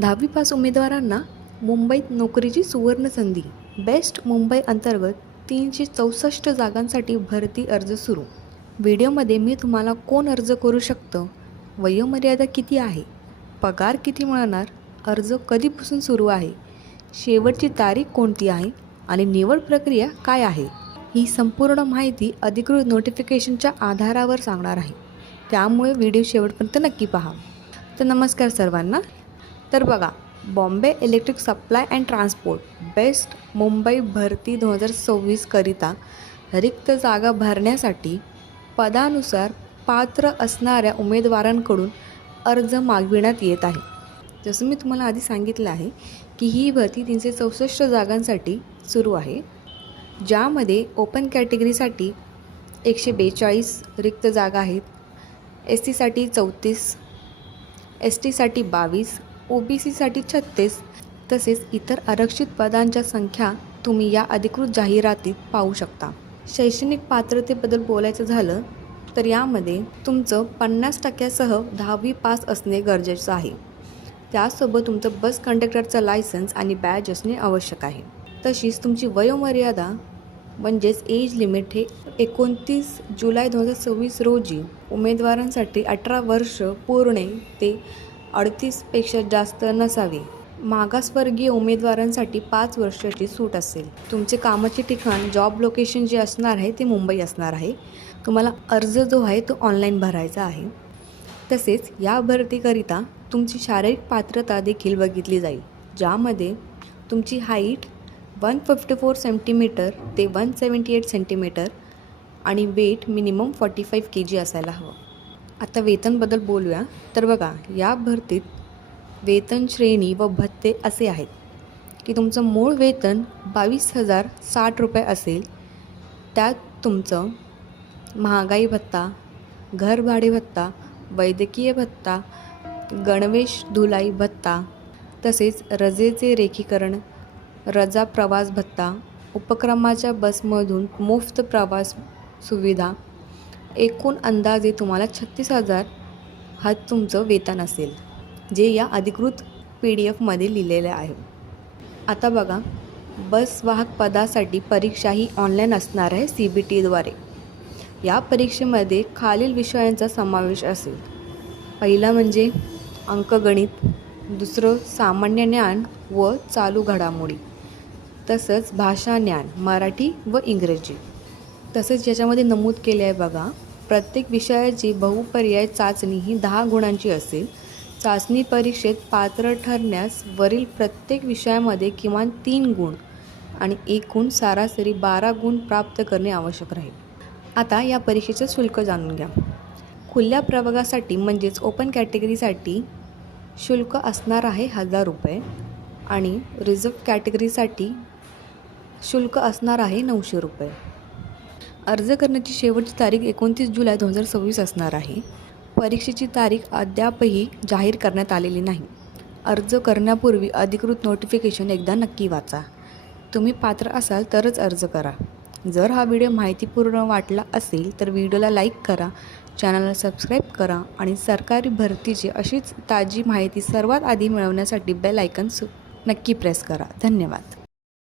10वी पास उमेदवारांना मुंबईत नोकरीची सुवर्ण संधी. बेस्ट मुंबई अंतर्गत 364 जागांसाठी भरती अर्ज सुरू. व्हिडिओमध्ये मी तुम्हाला कोण अर्ज करू शकतं, वयोमर्यादा किती आहे, पगार किती मिळणार, अर्ज कधीपासून सुरू आहे, शेवटची तारीख कोणती आहे आणि निवड प्रक्रिया काय आहे, ही संपूर्ण माहिती अधिकृत नोटिफिकेशनच्या आधारावर सांगणार आहे. त्यामुळे व्हिडिओ शेवटपर्यंत नक्की पहा. तर नमस्कार सर्वांना. तर बघा, Bombay electric supply and transport best Mumbai भरती 2026 करिता रिक्त जागा भरण्यासाठी पदानुसार पात्र असणाऱ्या उमेदवारांकडून अर्ज मागविण्यात येत आहे. जसं मी तुम्हाला आधी सांगितलं आहे की ही भरती 364 जागांसाठी सुरू आहे, ज्यामध्ये ओपन कॅटेगरीसाठी 142 रिक्त जागा आहेत, SC साठी 34, ST साठी 22, OBC साठी 36, तसेच इतर आरक्षित पदांच्या संख्या तुम्ही या अधिकृत जाहिरातीत पाहू शकता. शैक्षणिक पात्रतेबद्दल बोलायचं झालं तर यामध्ये तुमचं 50% 10वी पास असणे गरजेचं आहे. त्यासोबत तुमचं बस कंडक्टरचं लायसन्स आणि बॅज असणे आवश्यक आहे. तशीच तुमची वयोमर्यादा म्हणजेच एज लिमिट हे 29 जुलै 2026 रोजी उमेदवारांसाठी 18 वर्ष पूर्ण ते 38पेक्षा जास्त नसावी. मागासवर्गीय उमेदवारांसाठी 5 वर्षाची सूट असेल. तुमचे कामाचे ठिकाण, जॉब लोकेशन जे असणार आहे ते मुंबई असणार आहे. तुम्हाला अर्ज जो आहे तो ऑनलाईन भरायचा आहे. तसेच या भरतीकरिता तुमची शारीरिक पात्रता देखील बघितली जाईल, ज्यामध्ये तुमची हाईट 154 सेंटीमीटर ते 178 सेंटीमीटर आणि वेट मिनिमम 45 kg असायला हवं. आता वेतनबद्दल बोलूया. तर बघा, या भरतीत वेतन श्रेणी व भत्ते असे आहेत की तुमचं मूळ वेतन 22,060 रुपये असेल. त्यात तुमचं महागाई भत्ता, घरभाडे भत्ता, वैद्यकीय भत्ता, गणवेश धुलाई भत्ता, तसेच रजेचे रेखीकरण, रजा प्रवास भत्ता, उपक्रमाच्या बसमधून मुफ्त प्रवास सुविधा, एकूण अंदाजे तुम्हाला 36,000 हा तुमचं वेतन असेल, जे या अधिकृत PDF लिहिलेलं आहे. आता बघा, बस वाहक पदासाठी परीक्षा ही ऑनलाईन असणार आहे CBTद्वारे. या परीक्षेमध्ये खालील विषयांचा समावेश असेल. पहिला म्हणजे अंकगणित, दुसरं सामान्य ज्ञान व चालू घडामोडी, तसंच भाषा ज्ञान मराठी व इंग्रजी. तसंच याच्यामध्ये नमूद केले आहे बघा, प्रत्येक विषयाची बहुपर्याय चाचणी ही 10 गुणांची असेल. चाचणी परीक्षेत पात्र ठरण्यास वरील प्रत्येक विषयामध्ये किमान 3 गुण आणि एकूण सरासरी 12 गुण प्राप्त करणे आवश्यक राहील. आता या परीक्षेचं शुल्क जाणून घ्या. खुल्या प्रवर्गासाठी म्हणजेच ओपन कॅटेगरीसाठी शुल्क असणार आहे 1000 रुपये आणि रिझर्व्ह कॅटेगरीसाठी शुल्क असणार आहे 900 रुपये. अर्ज करण्याची शेवटची तारीख 29 जुलै 2026 असणार आहे. परीक्षेची तारीख अद्यापही जाहीर करण्यात आलेली नाही. अर्ज करण्यापूर्वी अधिकृत नोटिफिकेशन एकदा नक्की वाचा. तुम्ही पात्र असाल तरच अर्ज करा. जर हा व्हिडिओ माहितीपूर्ण वाटला असेल तर व्हिडिओला लाईक करा, चॅनलला सबस्क्राईब करा आणि सरकारी भरतीची अशीच ताजी माहिती सर्वात आधी मिळवण्यासाठी बेल आयकॉन नक्की प्रेस करा. धन्यवाद.